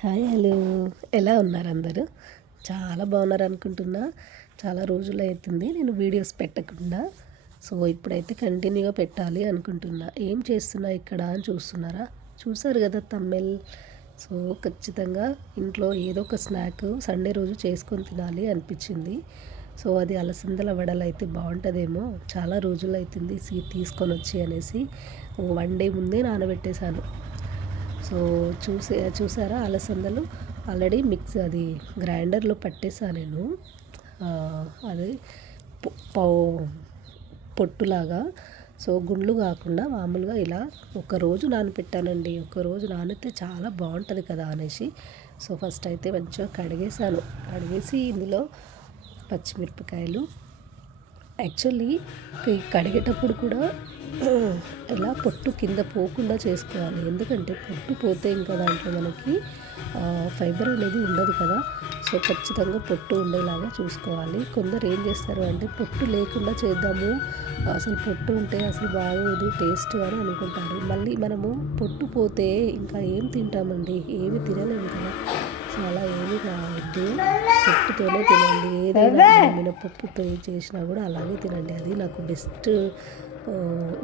Hi hello. ఎలా ఉన్నారు అందరూ? చాలా బాగున్నారు అనుకుంటున్నా. చాలా రోజులు అవుతుంది నేను వీడియోస్ పెట్టకుండా. సో ఇప్పుడైతే కంటిన్యూగా పెట్టాలి అనుకుంటున్నా. ఏం చేస్తున్నా ఇక్కడ అని చూస్తున్నారా? చూసారు కదా తమ్మెల్? సో ఖచ్చితంగా ఇంట్లో ఏదో ఒక స్నాక్ సండే రోజు చేసుకొని తినాలి అనిపించింది. సో అది అలసందల వడలు అయితే బాగుంటుందేమో. చాలా రోజులు అవుతుంది తీసుకొని వచ్చి అనేసి. వన్ డే ముందే నానబెట్టేశాను. సో చూసే చూసారా అలసందలు? ఆల్రెడీ మిక్స్ అది గ్రైండర్లో పట్టేసా నేను. అది పొట్టులాగా. సో గుండ్లు కాకుండా మామూలుగా ఇలా ఒకరోజు నానపెట్టానండి. ఒకరోజు నానితే చాలా బాగుంటుంది కదా అనేసి. సో ఫస్ట్ అయితే మంచిగా కడిగేసాను కడిగేసి ఇందులో పచ్చిమిరపకాయలు యాక్చువల్లీ కడిగేటప్పుడు కూడా ఇలా పొట్టు కింద పోకుండా చేసుకోవాలి. ఎందుకంటే పొట్టు పోతే ఇంకా దాంట్లో మనకి ఫైబర్ అనేది ఉండదు కదా. సో ఖచ్చితంగా పొట్టు ఉండేలాగా చూసుకోవాలి. కొందరు ఏం చేస్తారు అంటే పొట్టు లేకుండా చేద్దాము. అసలు పొట్టు ఉంటే అసలు బాగోదు టేస్ట్ అని అనుకుంటారు. మళ్ళీ మనము పొట్టు పోతే ఇంకా ఏం తింటామండి? ఏమి తినలేము కదా. అలా ఏమి కావద్దు పొట్టుతోనే తినండి. ఏదైనా మినపప్పుతో చేసినా కూడా అలాగే తినండి. అది నాకు బెస్ట్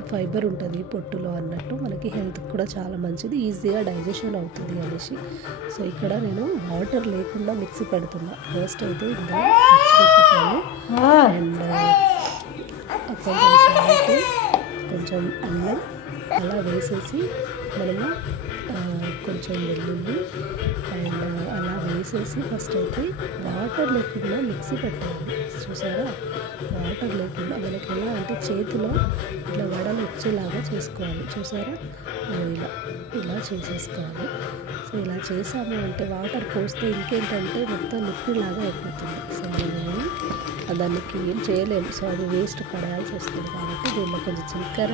ఫైబర్ ఉంటుంది పొట్టులో అన్నట్టు. మనకి హెల్త్కి కూడా చాలా మంచిది. ఈజీగా డైజెషన్ అవుతుంది అనేసి. సో ఇక్కడ నేను వాటర్ లేకుండా మిక్సీ పెడుతున్నా. ఫస్ట్ అయితే ఇందులో అండ్ కొంచెం సాల్ట్ కొంచెం అన్నం అలా వేసేసి మనము కొంచెం వెల్లుల్లి అండ్ అలా వేసేసి ఫస్ట్ అయితే వాటర్ లేకుండా మిక్సీ పెట్టాలి. చూసారా? వాటర్ లేకుండా మనకి ఎలా అంటే చేతిలో ఇట్లా వడలు వచ్చేలాగా చేసుకోవాలి. చూసారా? ఇలా ఇలా చేసేసుకోవాలి. సో ఇలా చేసాము అంటే వాటర్ పోస్తే ఇంకేంటంటే మొత్తం లిక్విడ్ లాగా అయిపోతుంది. సో మనం దానికి ఏం చేయలేము. సో అది వేస్ట్ పడాల్సి వస్తుంది. కాబట్టి దీనిలో కొంచెం చక్కెర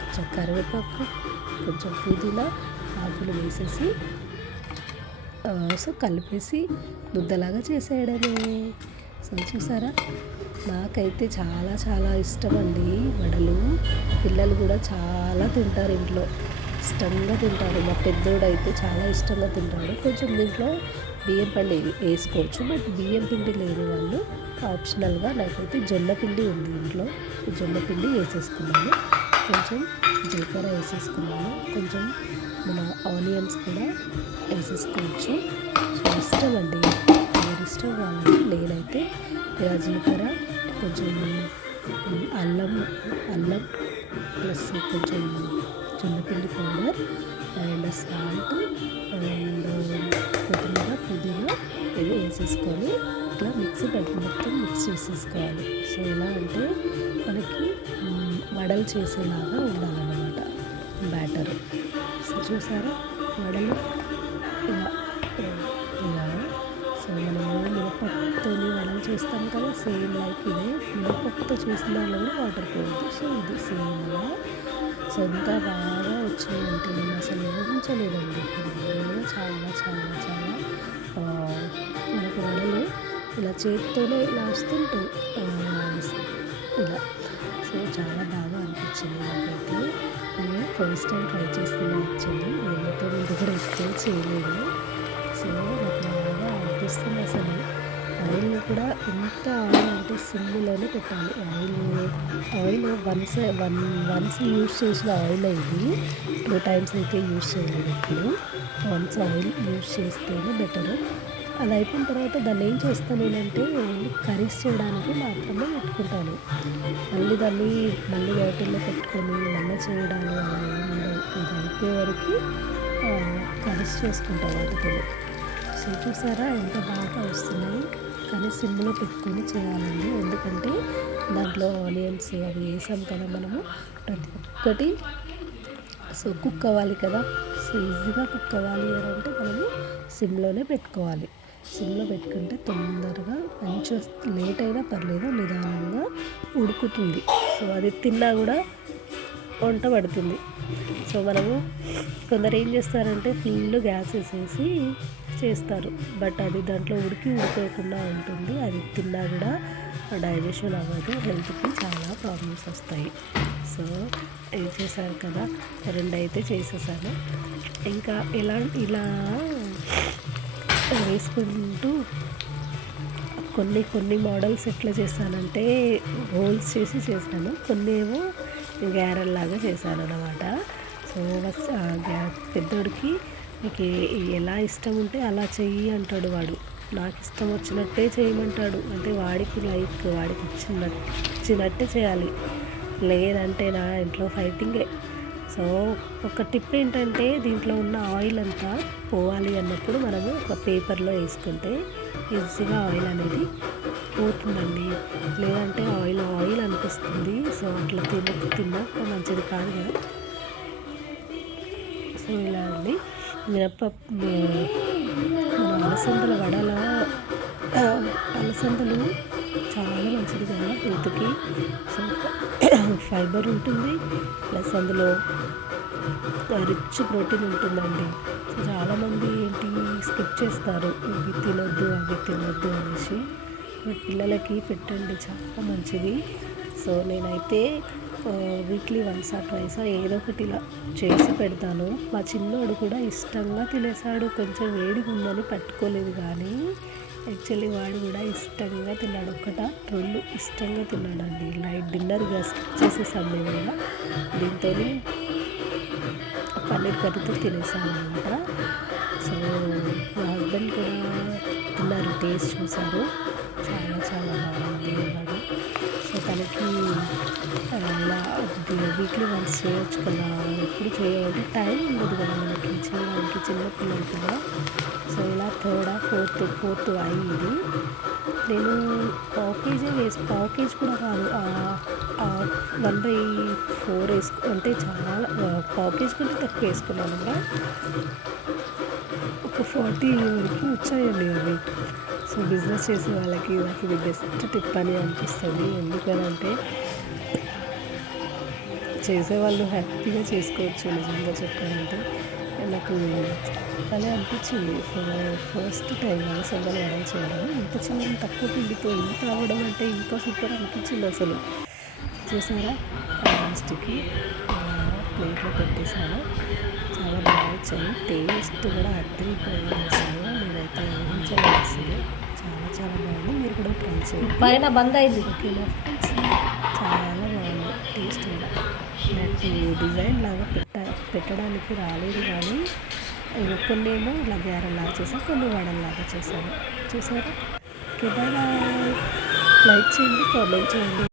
కొంచెం కరివేపాకు కొంచెం పుదీనా ఆకులు వేసేసి సో కలిపేసి ముద్దలాగా చేసేయడమే. సో చూసారా? నాకైతే చాలా చాలా ఇష్టం అండి వడలు. పిల్లలు కూడా చాలా తింటారు ఇంట్లో. ఇష్టంగా తింటారు. మా పెద్దోడైతే అయితే చాలా ఇష్టంగా తింటాడు. కొంచెం దీంట్లో బియ్యం పిండి వేసుకోవచ్చు. బట్ బియ్యం పిండి లేని వాళ్ళు ఆప్షనల్గా నాకైతే జొన్న పిండి ఉంది ఇంట్లో. జొన్న పిండి వేసేసుకున్నాను. కొంచెం జీలకర్ర వేసేసుకున్నాను. కొంచెం మన ఆనియన్స్ కూడా వేసేసుకోవచ్చు. సో ఇష్టం అండి. మీరు ఇష్టం వాళ్ళని నేనైతే ఇలా జీలకర్ర కొంచెం అల్లం అల్లం ప్లస్ కొంచెం చింతపిండి పౌడర్ అండ్ సాల్ట్ అండ్ కొత్తిమీర పుదీనా ఇవి వేసేసుకొని ఇట్లా మిక్సీ పెట్టి మొత్తం మిక్స్ చేసేసుకోవాలి. సో ఎలా అంటే మనకి వడలు చేసేలాగా ఉండాలన్నమాట బ్యాటర్. సో చూసారా? వడలు ఇలా ఇలా. సో మనము మినపప్పుతో వడలు చేస్తాం కదా సేమ్ లైక్ ఇదే. మినపప్పుతో చేసిన దానిలో కూడా వాటర్ పోయింది సో ఇది సేమ్గా ఎంత బాగా వచ్చినాయంటే నేను అసలు ఊహించలేదండి చాలా చాలా చాలా మనకు వడలు ఇలా చేతితోనే ఇలా వస్తుంటాయి ఇలా. సో చాలా బాగా అనిపించింది నాకైతే. నేను ఫస్ట్ టైం ట్రై చేస్తున్నా యాక్చువల్లీ. నేనైతే మీరు కూడా ఎక్స్ప్లెయిన్ చేయలేదు. సో నాకు బాగా అనిపిస్తుంది అసలు. ఆయిల్ కూడా ఎంత ఆయిల్ అంటే సిమ్లోనే పెట్టాలి. Oil oil once one once use చేసిన ఆయిల్ ఇది టూ టైమ్స్ అయితే యూస్ చేయలేదు ఇప్పుడు. వన్స్ ఆయిల్ యూస్ చేస్తేనే బెటర్. అది అయిపోయిన తర్వాత దాన్ని ఏం చేస్తాను నేనంటే కర్రీస్ చేయడానికి మాత్రమే పెట్టుకుంటాను. మళ్ళీ దాన్ని మళ్ళీ వాటిల్లో పెట్టుకొని మళ్ళీ చేయడాలు అలా ఉండవు. ఇది అయిపోయే వరకు కర్రీస్ చేసుకుంటాను వాటితో సో చూసారా ఎంత బాగా వస్తున్నాయి. కానీ సిమ్లో పెట్టుకొని చేయాలండి. ఎందుకంటే దాంట్లో ఆనియన్స్ అవి వేసాం కదా మనము. ప్రతి ఒక్కటి సో కుక్ అవ్వాలి కదా. సో ఈజీగా కుక్ అవ్వాలి అని అంటే మనము సిమ్లోనే పెట్టుకోవాలి. సిమ్లో పెట్టుకుంటే తొందరగా మంచిగా లేట్ అయినా పర్లేదు నిదానంగా ఉడుకుతుంది. సో అది తిన్నా కూడా వంట పడుతుంది. సో మనము కొందరు ఏం చేస్తారంటే ఫుల్ గ్యాస్ వేసేసి చేస్తారు. బట్ అది దాంట్లో ఉడికి ఉడికోకుండా ఉంటుంది. అది తిన్నా కూడా డైజెషన్ అవ్వదు. హెల్త్కి చాలా ప్రాబ్లమ్స్ వస్తాయి. సో ఏం చేశారు కదా రెండు అయితే చేసేసాను. ఇంకా ఎలా ఇలా వేసుకుంటూ కొన్ని కొన్ని మోడల్స్ ఎట్లా చేశానంటే హోల్స్ చేసి చేశాను కొన్ని ఏమో గ్యారెల్లాగా చేశాను అనమాట సో గ్యా పెద్దోడికి మీకు ఎలా ఇష్టం ఉంటే అలా చెయ్యి అంటాడు వాడు. నాకు ఇష్టం వచ్చినట్టే చేయమంటాడు. అంటే వాడికి లైక్ వాడికి ఇచ్చిన వచ్చినట్టే చేయాలి. లేదంటే నా ఇంట్లో ఫైటింగే. సో ఒక టిప్ ఏంటంటే దీంట్లో ఉన్న ఆయిల్ అంతా పోవాలి అన్నప్పుడు మనము ఒక పేపర్లో వేసుకుంటే ఈజీగా ఆయిల్ అనేది పోతుందండి. లేదంటే ఆయిల్ ఆయిల్ అనిపిస్తుంది. సో అట్లా తిన తిన్నాక మంచిది కాదు కదా. సో ఇలా అండి. మినపప్పు అలసందల వడల అలసందలు చాలా మంచిది కదా హెల్త్కి. సో ఫైబర్ ఉంటుంది. ప్లస్ అందులో రిచ్ ప్రోటీన్ ఉంటుందండి. సో చాలామంది ఏంటి స్కిప్ చేస్తారు. ఇవి తినొద్దు అవి తినొద్దు అనేసి. పిల్లలకి పెట్టండి చాలా మంచిది. సో నేనైతే వీక్లీ వన్స్ ఆ ట్వైస్ ఏదో ఒకటి ఇలా చేసి పెడతాను. మా చిన్నోడు కూడా ఇష్టంగా తినేసాడు. కొంచెం వేడిగా ఉందని పట్టుకోలేదు కానీ యాక్చువల్లీ వాడు కూడా ఇష్టంగా తిన్నాడు. ఒక్కట రెండు ఇష్టంగా తిన్నాడండి. లైట్ డిన్నర్గా చేసేసాం మేము కూడా. దీంతో పన్నీర్ కర్రీతో తినేసాను అనమాట సో మా హస్బెండ్ కూడా తిన్నారు టేస్ట్ చూశారు. చాలా చాలా బాగుంది సో తనకి అలా వీక్లీ వన్స్ చేయొచ్చు కదా. ఎప్పుడు చేయాలి టైం ఉండదు కదా మనకి. చేయడానికి చిన్నపిల్లలు కూడా. సో ఇలా థర్డ్ ఫోర్త్ ఫోర్త్ అయ్యింది నేను పావు కేజీ వేసి పావు కేజీ కూడా కాదు వన్ బై ఫోర్ వేసుకు అంటే చాలా పాకేజ్ పావు కేజీ కంటే తక్కువ వేసుకున్నాను కదా. ఒక ఫార్టీ వరకు వచ్చాయండి అవి. సో బిజినెస్ చేసే వాళ్ళకి నాకు ఇది బెస్ట్ టిప్ అని అనిపిస్తుంది. ఎందుకనంటే చేసేవాళ్ళు హ్యాపీగా చేసుకోవచ్చు నిజంగా చెప్పాలంటే. నాకు అలా అనిపించింది. ఫస్ట్ టైం సందలు వడలు చేయడం ఇంత చిన్న తక్కువ పిండితో ఇంత అవ్వడం అంటే ఇంకా సూపర్ అనిపించింది అసలు. చూసారా? లాస్ట్కి ప్లేట్లో పెట్టేశాను. చాలా బాగా వచ్చాయి. టేస్ట్ కూడా అద్దరిపోయింది అసలు. నేనైతే ఊహించలేదు చాలా బాగుంది. మీరు కూడా ట్రై చేయండి. పైన బంద్ అయింది. ఓకేనా చాలా బాగుంది. టేస్ట్ కూడా. నాకు డిజైన్ లాగా పెట్ట పెట్టడానికి రాలేదు కానీ కొన్ని ఏమో ఇలా గ్యారెల్లాగా చేసాను కొన్ని వడల్లాగా చేశాను. చూసారా? Okay bye. లైక్ చేయండి కామెంట్ చేయండి.